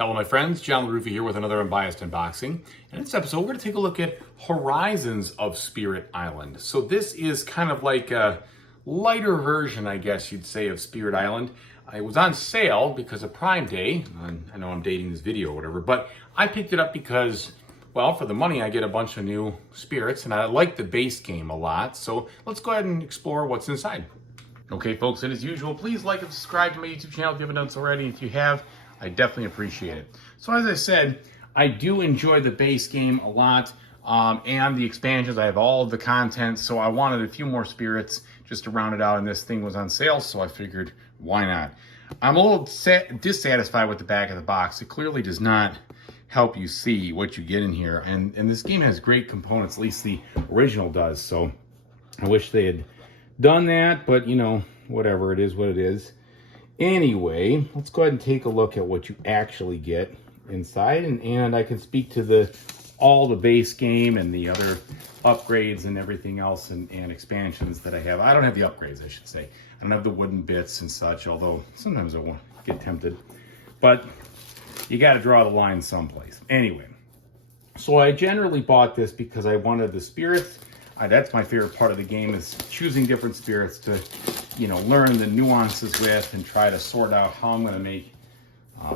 Hello my friends, John LaRuffa here with another Unbiased unboxing. In this episode, we're going to take a look at Horizons of Spirit Island. So this is kind of like a lighter version, I guess you'd say, of Spirit Island. It was on sale because of Prime Day. I know I'm dating this video or whatever, but I picked it up because, well, for the money I get a bunch of new spirits, and I like the base game a lot. So let's go ahead and explore what's inside. Okay folks, and as usual, please like and subscribe to my YouTube channel if you haven't done so already. If you have, I definitely appreciate it. So as I said, I do enjoy the base game a lot, and the expansions. I have all of the content, so I wanted a few more spirits just to round it out, and this thing was on sale, so I figured, why not? I'm a little dissatisfied with the back of the box. It clearly does not help you see what you get in here, and this game has great components, at least the original does, so I wish they had done that, but you know, whatever, it is what it is. Anyway, let's go ahead and take a look at what you actually get inside, and I can speak to all the base game and the other upgrades and everything else and expansions that I have. I don't have the upgrades, I should say. I don't have the wooden bits and such, although sometimes I get tempted. But you got to draw the line someplace. Anyway, so I generally bought this because I wanted the spirits. That's my favorite part of the game, is choosing different spirits to, you know, learn the nuances with and try to sort out how I'm going to make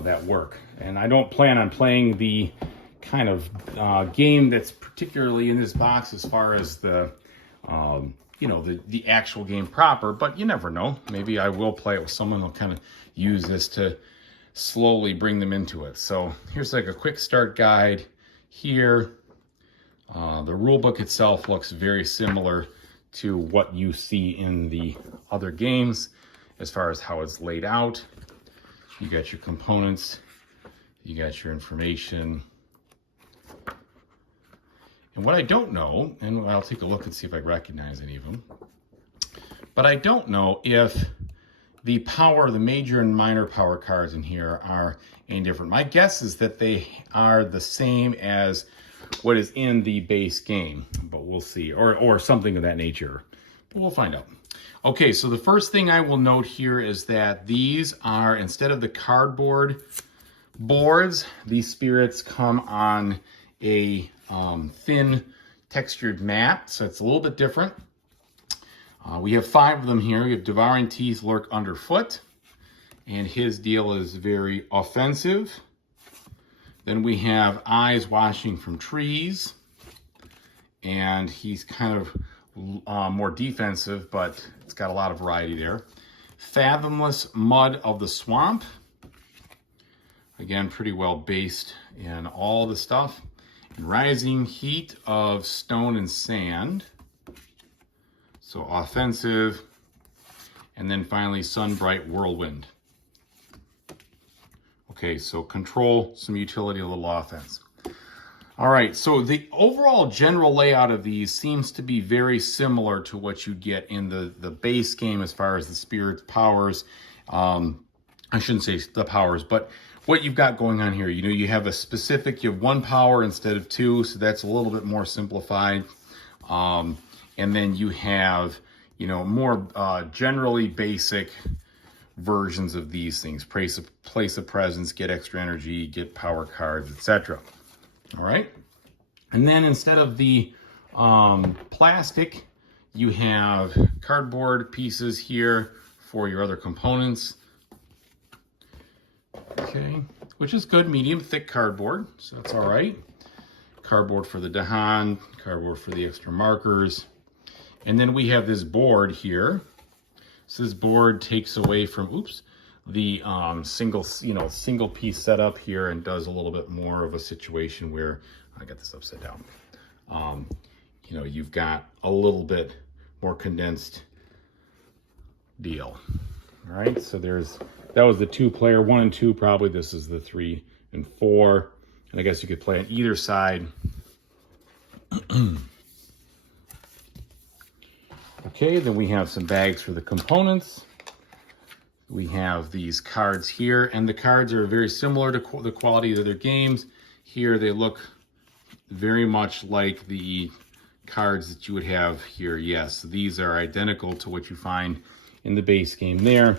that work. And I don't plan on playing the kind of game that's particularly in this box as far as the, you know, the actual game proper, but you never know. Maybe I will play it with someone who'll kind of use this to slowly bring them into it. So here's like a quick start guide here. The rule book itself looks very similar to what you see in the other games as far as how it's laid out. You got your components, you got your information. And what I don't know, and I'll take a look and see if I recognize any of them, but I don't know if the power, the major and minor power cards in here are any different. My guess is that they are the same as what is in the base game, but we'll see, or something of that nature, but we'll find out. Okay, so the first thing I will note here is that these are, instead of the cardboard boards, these spirits come on a thin textured mat, so it's a little bit different. We have 5 of them here. We have Devouring Teeth lurk underfoot, and his deal is very offensive. Then we have Eyes watching from trees, and he's kind of more defensive, but it's got a lot of variety there. Fathomless Mud of the Swamp. Again, pretty well based in all the stuff. And Rising Heat of Stone and Sand. So offensive. And then finally, Sunbright Whirlwind. Okay, so control, some utility, a little offense. All right, so the overall general layout of these seems to be very similar to what you get in the base game as far as the spirit's powers. I shouldn't say the powers, but what you've got going on here. You know, you have a specific, you have 1 power instead of 2, so that's a little bit more simplified. And then you have, you know, more generally basic versions of these things. Place of presence, get extra energy, get power cards, etc. All right, and then instead of the plastic, you have cardboard pieces here for your other components. Okay, which is good, medium thick cardboard, so that's all right. Cardboard for the Dahan, cardboard for the extra markers, and then we have this board here. So this board takes away from, the single piece setup here and does a little bit more of a situation where, I got this upside down. You know, you've got a little bit more condensed deal. All right, so that was the 2-player, 1 and 2 probably. This is the 3 and 4. And I guess you could play on either side. Okay, then we have some bags for the components. We have these cards here, and the cards are very similar to the quality of their games. Here they look very much like the cards that you would have here. Yes, these are identical to what you find in the base game there.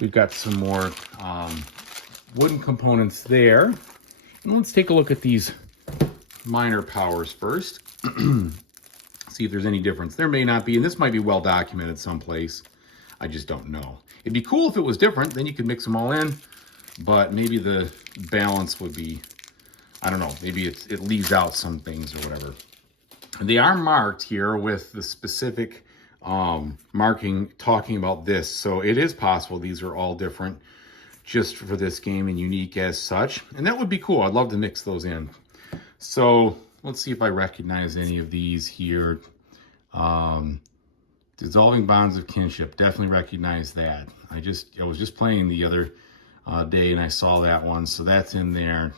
We've got some more wooden components there. And let's take a look at these minor powers first. See if there's any difference. There may not be, and this might be well documented someplace. I just don't know. It'd be cool if it was different, then you could mix them all in, but maybe the balance would be, I don't know, maybe it leaves out some things or whatever. They are marked here with the specific marking talking about this, so it is possible these are all different just for this game and unique as such, and that would be cool. I'd love to mix those in. So let's see if I recognize any of these here. Dissolving bonds of kinship, definitely recognize that. I was just playing the other day and I saw that one, so that's in there.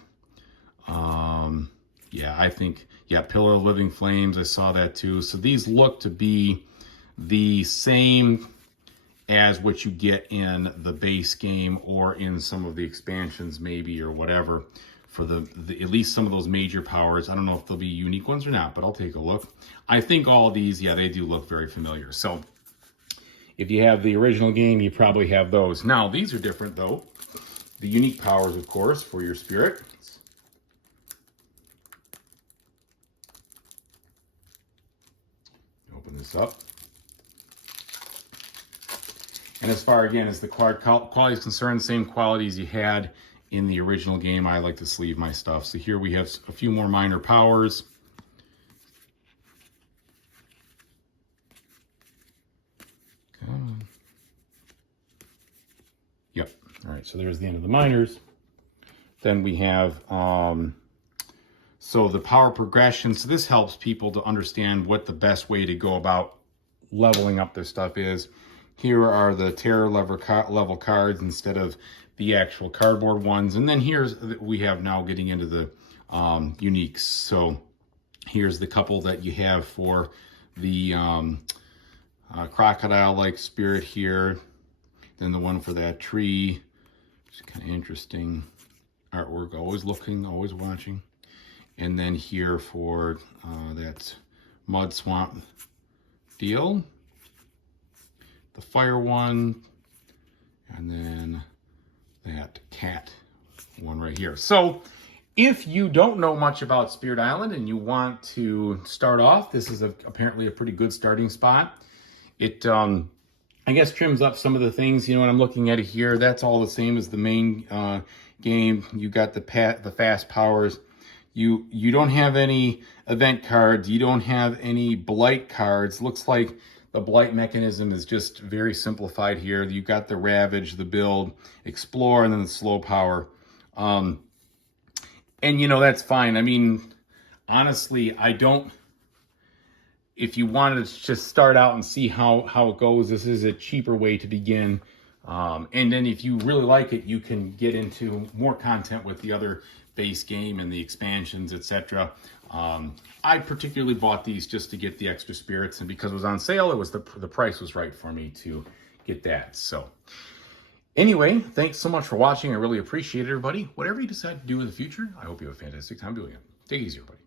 Yeah, I think, yeah, Pillar of Living Flames, I saw that too. So these look to be the same as what you get in the base game or in some of the expansions maybe or whatever for the at least some of those major powers. I don't know if they'll be unique ones or not, but I'll take a look. I think all of these, yeah, they do look very familiar. So if you have the original game, you probably have those. Now, these are different though. The unique powers, of course, for your spirit. Open this up. And as far, again, as the quality is concerned, same qualities you had in the original game. I like to sleeve my stuff. So here we have a few more minor powers. Come on. Yep. All right, so there's the end of the minors. Then we have, so the power progression. So this helps people to understand what the best way to go about leveling up their stuff is. Here are the terror level cards instead of the actual cardboard ones. And then here's, we have now getting into the uniques. So here's the couple that you have for the crocodile-like spirit here. Then the one for that tree. It's kind of interesting artwork, always looking, always watching. And then here for that mud swamp deal. The fire one, and then that cat one right here. So if you don't know much about Spirit Island and you want to start off, this is apparently a pretty good starting spot. It, I guess, trims up some of the things, you know, when I'm looking at it here, that's all the same as the main game. You got the fast powers. You don't have any event cards. You don't have any blight cards. Looks like the blight mechanism is just very simplified here. You've got the ravage, the build, explore, and then the slow power. And you know, that's fine. I mean, honestly, if you wanted to just start out and see how it goes, this is a cheaper way to begin. And then if you really like it, you can get into more content with the other base game and the expansions, etc. I particularly bought these just to get the extra spirits, and because it was on sale, it was the price was right for me to get that. So anyway, thanks so much for watching. I really appreciate it, everybody. Whatever you decide to do in the future, I hope you have a fantastic time doing it. Take it easy, everybody.